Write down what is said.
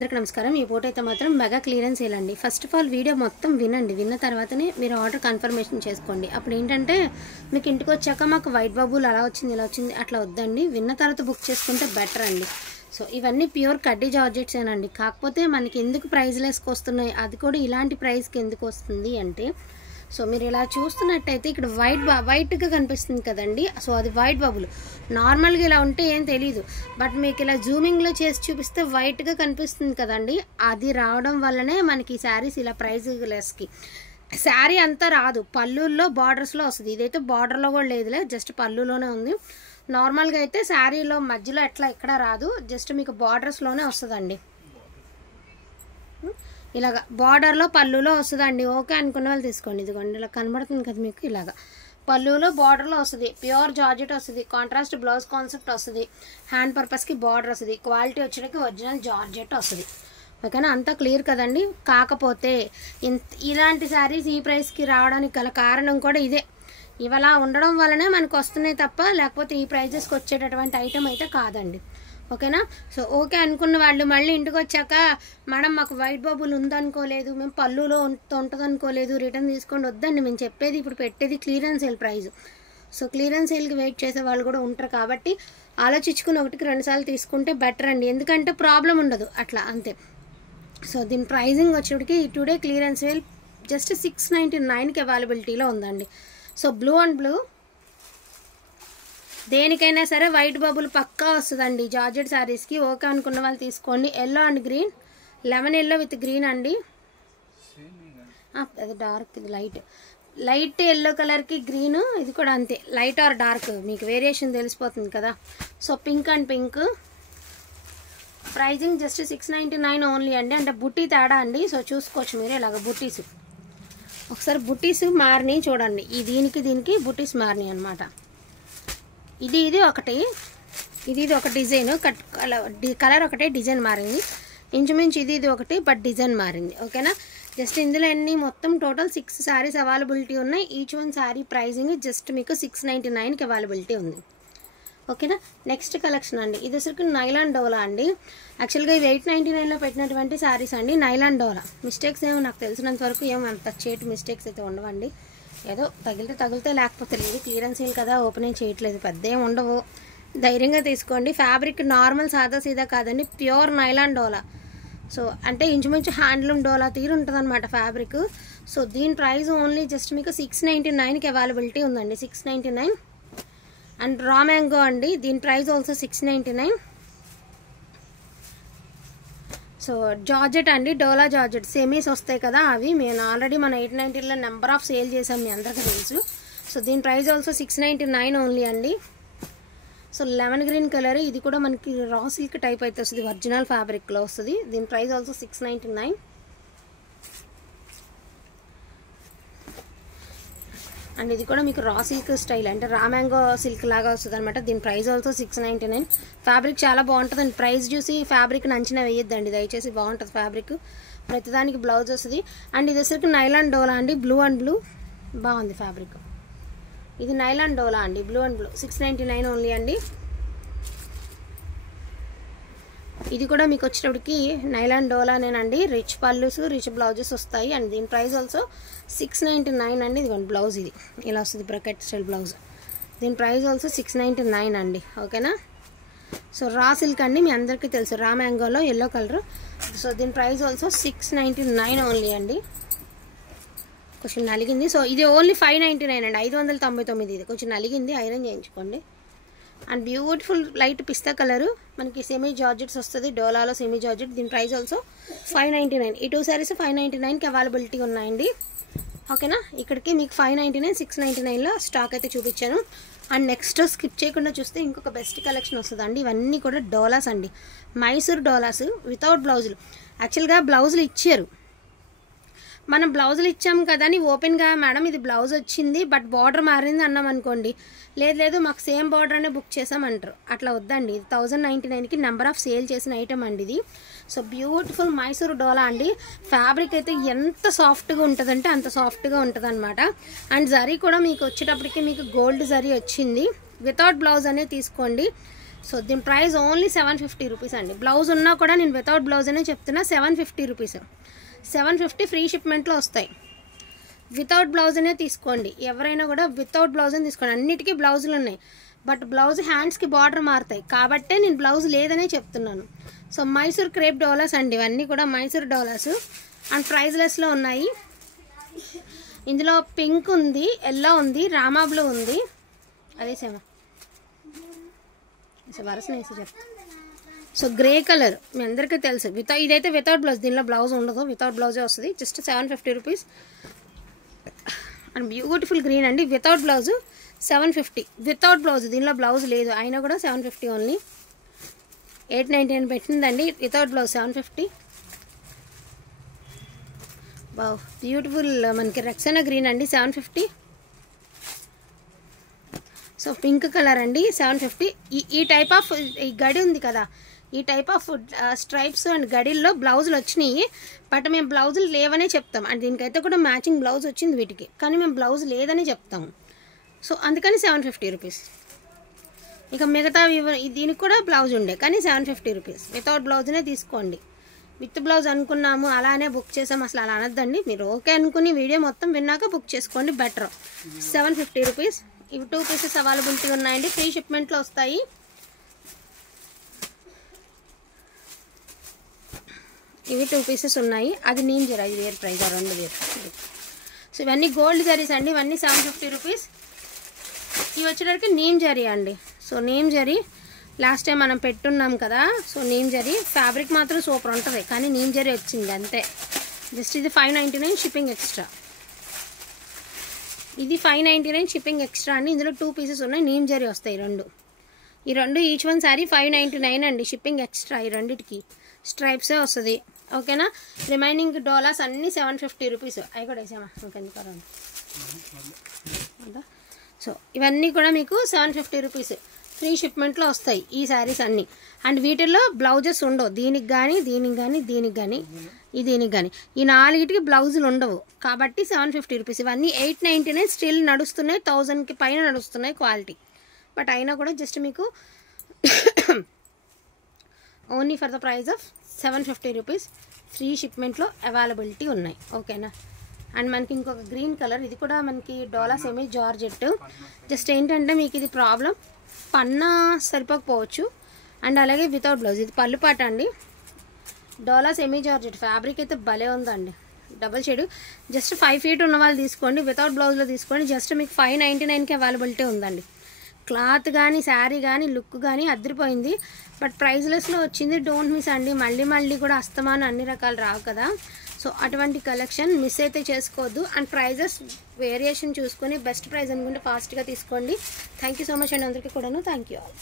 అందరికీ నమస్కారం। ఈ ఫోటో అయితే మాత్రం మెగా క్లియరెన్స్ సేల్ అండి। ఫస్ట్ ఆఫ్ ఆల్ వీడియో మొత్తం వినండి, విన్న తర్వాతనే మీరు ఆర్డర్ కన్ఫర్మేషన్ చేసుకోండి। అప్పుడు ఏంటంటే మీకు ఇంటికి వచ్చాక మాకు వైట్ బబుల్ అలా వచ్చింది ఇలా వచ్చింది అట్లా వద్దండి, విన్న తర్వాత బుక్ చేసుకుంటే బెటర్ అండి। సో ఇవన్నీ ప్యూర్ కడ్డీ జార్జెట్స్ ఏనండి, కాకపోతే మనకి ఎందుకు ప్రైస్ లెస్కి వస్తున్నాయి, అది కూడా ఇలాంటి ప్రైస్కి ఎందుకు వస్తుంది అంటే, సో మీరు ఇలా చూస్తున్నట్టయితే ఇక్కడ వైట్గా కనిపిస్తుంది కదండి। సో అది వైట్ బబుల్, నార్మల్గా ఇలా ఉంటే ఏం తెలీదు, బట్ మీకు ఇలా జూమింగ్లో చేసి చూపిస్తే వైట్గా కనిపిస్తుంది కదండి। అది రావడం వల్లనే మనకి ఈ శారీస్ ఇలా ప్రైస్ లెస్కి, శారీ అంతా రాదు, పళ్ళుల్లో బార్డర్స్లో వస్తుంది। ఇదైతే బార్డర్లో కూడా లేదులే, జస్ట్ పళ్ళులోనే ఉంది। నార్మల్గా అయితే శారీలో మధ్యలో ఎట్లా ఎక్కడ రాదు, జస్ట్ మీకు బార్డర్స్లోనే వస్తుందండి, ఇలాగా బార్డర్లో పళ్ళులో వస్తుందండి। ఓకే అనుకున్న వాళ్ళు తీసుకోండి, ఇదిగోండి ఇలా కనబడుతుంది కదా మీకు, ఇలాగా పళ్ళులో బార్డర్లో వస్తుంది, ప్యూర్ జార్జెట్ వస్తుంది, కాంట్రాస్ట్ బ్లౌజ్ కాన్సెప్ట్ వస్తుంది, హ్యాండ్ పర్పస్కి బార్డర్ వస్తుంది, క్వాలిటీ వచ్చేటికి ఒరిజినల్ జార్జెట్ వస్తుంది। ఓకేనా, అంతా క్లియర్ కదండి। కాకపోతే ఇలాంటి శారీస్ ఈ ప్రైస్కి రావడానికి గల కారణం కూడా ఇదే, ఇవలా ఉండడం వల్లనే మనకు వస్తున్నాయి తప్ప లేకపోతే ఈ ప్రైజెస్కి వచ్చేటటువంటి ఐటమ్ అయితే కాదండి। ఓకేనా, సో ఓకే అనుకున్న వాళ్ళు మళ్ళీ ఇంటికి వచ్చాక మేడం మాకు వైట్ బబుల్ ఉందనుకోలేదు, మేము పళ్ళులో ఉంటుంది అనుకోలేదు, రిటర్న్ తీసుకోండి, వద్దండి। మేము చెప్పేది ఇప్పుడు పెట్టేది clearance sale price. So clearance సేల్కి వెయిట్ చేసే వాళ్ళు కూడా ఉంటారు కాబట్టి ఆలోచించుకుని ఒకటికి 2 సార్లు తీసుకుంటే బెటర్ అండి, ఎందుకంటే ప్రాబ్లం ఉండదు అట్లా అంతే। సో దీని ప్రైజింగ్ వచ్చేటికి టుడే క్లియరెన్స్ సేల్ జస్ట్ 699కి అవైలబిలిటీలో ఉందండి। సో బ్లూ అండ్ బ్లూ దేనికైనా సరే వైట్ బబుల్ పక్కా వస్తుందండి జార్జెట్ శారీస్కి, ఓకే అనుకున్న వాళ్ళు తీసుకోండి। Yellow and green, lemon yellow with green అండి, అది డార్క్, ఇది లైట్ ఎల్లో కలర్కి గ్రీన్, ఇది కూడా అంతే లైట్ ఆర్ డార్క్ మీకు వేరియేషన్ తెలిసిపోతుంది కదా। So pink and pink, pricing just 699 only అండి, అంటే బుట్టి తేడా అండి। సో చూసుకోవచ్చు మీరు ఇలాగ బుట్టీస్, ఒకసారి బుట్టీస్ మారినాయి చూడండి, ఈ దీనికి బుట్టీస్ మారినాయి అనమాట। ఇది ఒకటి, ఇది ఒక డిజైన్ కలర్ ఒకటే, డిజైన్ మారింది ఇంచుమించు, ఇది ఒకటి బట్ డిజైన్ మారింది। ఓకేనా, జస్ట్ ఇందులో అన్ని మొత్తం టోటల్ 6 శారీస్ అవైలబిలిటీ ఉన్నాయి। Each one sari pricing just మీకు 699కి అవైలబిలిటీ ఉంది। ఓకేనా, నెక్స్ట్ కలెక్షన్ అండి, ఇది అసలు నైలాన్ డోలా అండి। యాక్చువల్గా ఇవి 899లో పెట్టినటువంటి శారీస్ అండి, నైలాన్ డోలా। మిస్టేక్స్ ఏమో నాకు తెలిసినంత వరకు ఏమంత చేటు మిస్టేక్స్ అయితే ఉండవండి, ఏదో తగిలితే లేకపోతే లేదు, క్లియరెన్స్ సేల్ కదా ఓపెన్ ఏం చేయట్లేదు, పెద్ద ఏమి ఉండవు, ధైర్యంగా తీసుకోండి। ఫ్యాబ్రిక్ నార్మల్ సాదా సీదా కాదండి, ప్యూర్ నైలాన్ డోలా। సో అంటే ఇంచుమించు హ్యాండ్లూమ్ డోలా తీరు ఉంటుంది అనమాట ఫ్యాబ్రిక్। సో దీని ప్రైస్ ఓన్లీ జస్ట్ మీకు 699కి అవైలబిలిటీ ఉందండి, 699। అండ్ రా మ్యాంగో అండి, దీని ప్రైస్ ఆల్సో 699। సో జార్జెట్ అండి, డోలా జార్జెట్ సెమీస్ వస్తాయి కదా అవి, మేము ఆల్రెడీ మన 890లో నెంబర్ ఆఫ్ సేల్ చేసాం, మీ అందరికీ తెలుసు। సో దీని ప్రైస్ ఆల్సో 699 ఓన్లీ అండి। సో లెమన్ గ్రీన్ కలర్, ఇది కూడా మనకి రా సిల్క్ టైప్ అయితే వస్తుంది, ఒరిజినల్ ఫ్యాబ్రిక్లో వస్తుంది, దీని ప్రైస్ ఆల్సో 699। అండ్ ఇది కూడా మీకు రా సిల్క్ స్టైల్, అంటే రా మ్యాంగో సిల్క్ లాగా వస్తుంది అనమాట, దీని ప్రైస్ ఆల్సో 699। ఫ్యాబ్రిక్ చాలా బాగుంటుందండి, ప్రైస్ చూసి ఫ్యాబ్రిక్ని అంచనా వేయొద్దండి దయచేసి, బాగుంటుంది ఫ్యాబ్రిక్, ప్రతిదానికి బ్లౌజ్ వస్తుంది। అండ్ ఇది వచ్చరికి నైలాన్ డోలా అండి, బ్లూ అండ్ బ్లూ బాగుంది ఫ్యాబ్రిక్, ఇది నైలాన్ డోలా అండి, బ్లూ అండ్ బ్లూ 699 ఓన్లీ అండి। ఇది కూడా మీకు వచ్చేటప్పటికి నైలాన్ డోలానేనండి, రిచ్ పల్లూస్ రిచ్ బ్లౌజెస్ వస్తాయి, అండ్ దీని ప్రైస్ ఆల్సో 699 అండి। ఇదిగోండి బ్లౌజ్, ఇది ఇలా వస్తుంది బ్రకెట్ స్టైల్ బ్లౌజ్, దీని ప్రైస్ ఆల్సో 699 అండి। ఓకేనా, సో రా సిల్క్ అండి, మీ అందరికీ తెలుసు రా మ్యాంగోలో ఎల్లో కలర్, సో దీని ప్రైస్ ఆల్సో 699 ఓన్లీ అండి। కొంచెం నలిగింది, సో ఇది ఓన్లీ 599 అండి, 599 ఇది కొంచెం నలిగింది, ఐరన్ చేయించుకోండి। And beautiful light pista colour, మనకి సెమీ జార్జెట్స్ వస్తుంది, డోలాలో సెమీ జార్జెట్, దీని ప్రైస్ ఆల్సో 599। ఈ 2 శారీస్ 599కి అవైలబిలిటీ ఉన్నాయండి। ఓకేనా, ఇక్కడికి మీకు 599 699లో స్టాక్ అయితే చూపించాను। అండ్ నెక్స్ట్ స్కిప్ చేయకుండా చూస్తే ఇంకొక బెస్ట్ కలెక్షన్ వస్తుందండి, ఇవన్నీ కూడా డోలాస్ అండి, మైసూర్ డోలాస్ వితౌట్ బ్లౌజులు। యాక్చువల్గా బ్లౌజులు ఇచ్చారు, మనం బ్లౌజులు ఇచ్చాం కదా అని ఓపెన్గా మేడం ఇది బ్లౌజ్ వచ్చింది బట్ బార్డర్ మారింది అన్నాం అనుకోండి, లేదు మాకు సేమ్ బార్డర్ అనే బుక్ చేసామంటారు, అట్లా వద్దండి, ఇది 1099కి నెంబర్ ఆఫ్ సేల్ చేసిన ఐటమ్ అండి ఇది। సో బ్యూటిఫుల్ మైసూర్ డోలా అండి, ఫ్యాబ్రిక్ అయితే ఎంత సాఫ్ట్గా ఉంటుందంటే అంత సాఫ్ట్గా ఉంటుంది అనమాట। అండ్ జరీ కూడా మీకు వచ్చేటప్పటికి మీకు గోల్డ్ జరీ వచ్చింది, వితౌట్ బ్లౌజ్ అనేది తీసుకోండి, సో దీని ప్రైస్ ఓన్లీ 750 రూపీస్ అండి. బ్లౌజ్ ఉన్నా కూడా నేను వితౌట్ బ్లౌజ్ అనే చెప్తున్నా. 750 రూపీస్, 750 ఫ్రీ షిప్మెంట్లో వస్తాయి. వితౌట్ బ్లౌజ్ అనే తీసుకోండి, ఎవరైనా కూడా వితౌట్ బ్లౌజ్ అని తీసుకోండి. అన్నిటికీ బ్లౌజులు ఉన్నాయి, బట్ బ్లౌజ్ హ్యాండ్స్కి బార్డర్ మారుతాయి కాబట్టే నేను బ్లౌజ్ లేదనే చెప్తున్నాను. సో మైసూర్ క్రేప్ డోలాస్ అండి, ఇవన్నీ కూడా మైసూర్ డోలాస్ అండ్ ప్రైజ్లెస్లో ఉన్నాయి. ఇందులో పింక్ ఉంది, ఎల్లో ఉంది, రామా బ్లూ ఉంది. అదే సేమా వరసనే చెప్తా. సో గ్రే కలర్ మీ అందరికీ తెలుసు. ఇదైతే వితౌట్ బ్లౌజ్, దీనిలో బ్లౌజ్ ఉండదు, వితౌట్ బ్లౌజే వస్తుంది. Just 750 rupees. And beautiful green అండి, వితౌట్ బ్లౌజ్ 750. వితౌట్ బ్లౌజ్, దీనిలో బ్లౌజ్ లేదు అయినా కూడా 750 ఓన్లీ. 899 పెట్టిందండి వితౌట్ బ్లౌజ్ 750. వావ్ బ్యూటిఫుల్ మనకి రెక్సనా గ్రీన్ అండి 750. సో పింక్ కలర్ అండి 750. ఈ టైప్ ఆఫ్ ఈ గడి ఉంది కదా, ఈ టైప్ ఆఫ్ స్ట్రైప్స్ అండ్ గడిల్లో బ్లౌజులు వచ్చినాయి, బట్ మేము బ్లౌజులు లేవనే చెప్తాం. అండ్ దీనికైతే కూడా మ్యాచింగ్ బ్లౌజ్ వచ్చింది వీటికి, కానీ మేము బ్లౌజ్ లేదని చెప్తాము. సో అందుకని 750 రూపీస్. ఇక మిగతా దీనికి కూడా బ్లౌజ్ ఉండే, కానీ 750 రూపీస్. వితౌట్ బ్లౌజ్నే తీసుకోండి. విత్ బ్లౌజ్ అనుకున్నాము అలానే బుక్ చేసాము, అసలు అలా అనొద్దండి. మీరు ఓకే అనుకుని వీడియో మొత్తం విన్నాక బుక్ చేసుకోండి, బెటర్. 750 రూపీస్. ఇవి 2 పీసెస్ అవైలబిలిటీ ఉన్నాయండి, ఫ్రీ షిప్మెంట్లో వస్తాయి. ఇవి 2 పీసెస్ ఉన్నాయి, అది నీమ్ జరీ, అది వేరు ప్రైస్, ఆ రెండు వేరు. సో ఇవన్నీ గోల్డ్ జరీస్ అండి, ఇవన్నీ 750 రూపీస్. ఇవి వచ్చేటప్పటికి నీమ్ జరీ అండి. So neem zari last time మనం పెట్టున్నాం కదా, సో నీమ్ జరీ ఫ్యాబ్రిక్ మాత్రం సూపర్ ఉంటుంది, కానీ నీమ్ జరీ వచ్చింది అంతే. జస్ట్ ఇది 599 షిప్పింగ్ ఎక్స్ట్రా. ఇది 599 షిప్పింగ్ ఎక్స్ట్రా అండి. ఇందులో 2 పీసెస్ ఉన్నాయి, నీమ్ జరీ వస్తాయి ఈ రెండు ఈచ్ వన్ సారీ 599 అండి షిప్పింగ్ ఎక్స్ట్రా. ఈ రెండింటికి స్ట్రైప్సే వస్తుంది, ఓకేనా. రిమైనింగ్ డోలాస్ అన్నీ 750 రూపీస్. అవి కూడా వేసామా ఇంకెందుకు. సో ఇవన్నీ కూడా మీకు 750 రూపీస్ ఫ్రీ షిప్మెంట్లో వస్తాయి ఈ శారీస్ అన్నీ. అండ్ వీటిల్లో బ్లౌజెస్ ఉండవు, దీనికి కానీ దీనికి కానీ దీనికి కానీ దీనికి కానీ, ఈ 4టికి బ్లౌజులు ఉండవు కాబట్టి 750 రూపీస్. ఇవన్నీ 899 స్టిల్ నడుస్తున్నాయి, 1000కి పైన నడుస్తున్నాయి క్వాలిటీ, బట్ అయినా కూడా జస్ట్ మీకు only for the price of 750 rupees free షిప్మెంట్లో అవైలబిలిటీ ఉన్నాయి, ఓకేనా. అండ్ మనకి ఇంకొక గ్రీన్ కలర్, ఇది కూడా మనకి డోలా సెమీ జార్జెట్. జస్ట్ ఏంటంటే మీకు ఇది ప్రాబ్లం, పన్నా సరిపోకపోవచ్చు. అండ్ అలాగే వితౌట్ బ్లౌజ్, ఇది పళ్ళు పాట అండి. డోలా సెమీ జార్జెట్ ఫ్యాబ్రిక్ అయితే భలే ఉందండి, డబల్ షేడ్. జస్ట్ 5 ఫీట్ ఉన్న వాళ్ళు తీసుకోండి, వితౌట్ బ్లౌజ్లో తీసుకోండి. జస్ట్ మీకు 599కి అవైలబిలిటీ ఉందండి. క్లాత్ కానీ శారీ కానీ లుక్ కానీ అదిరిపోయింది, బట్ ప్రైజ్లెస్లో వచ్చింది. డోంట్ మిస్ అండి, మళ్ళీ మళ్ళీ కూడా అస్తమానం అన్ని రకాలు రావు కదా. సో అటువంటి కలెక్షన్ మిస్ అయితే చేసుకోవద్దు. అండ్ ప్రైజెస్ వేరియేషన్ చూసుకొని బెస్ట్ ప్రైస్ అనుకుంటే ఫాస్ట్గా తీసుకోండి. థ్యాంక్ యూ సో మచ్ అండి అందరికీ కూడాను. Thank you all.